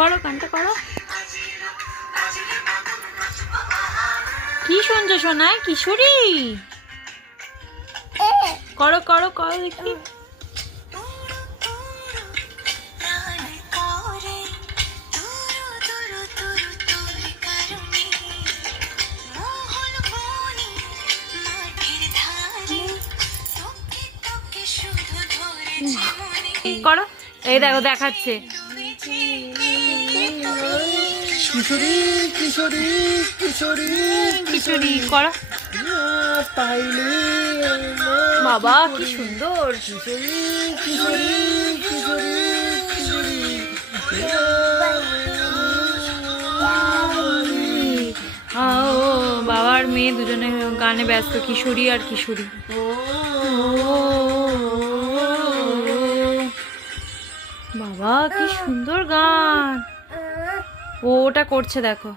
করো গানটা করো। কি শুনছো সোনাই? কিশোরী করো করো করো দেখি। করো, এই দেখো দেখাচ্ছে। কিশোরী কিশোরী কিশোরী কিশোরী করো। পাইলে বাবা কি সুন্দর। কিশোরী কিশোরী কিশোরী কিশোরী ও বাবা আর মেয়ে দুজনে গানে ব্যস্ত, কিশোরী আর কিশোরী। বাবা কি সুন্দর গান। ও ওটা করছে দেখো।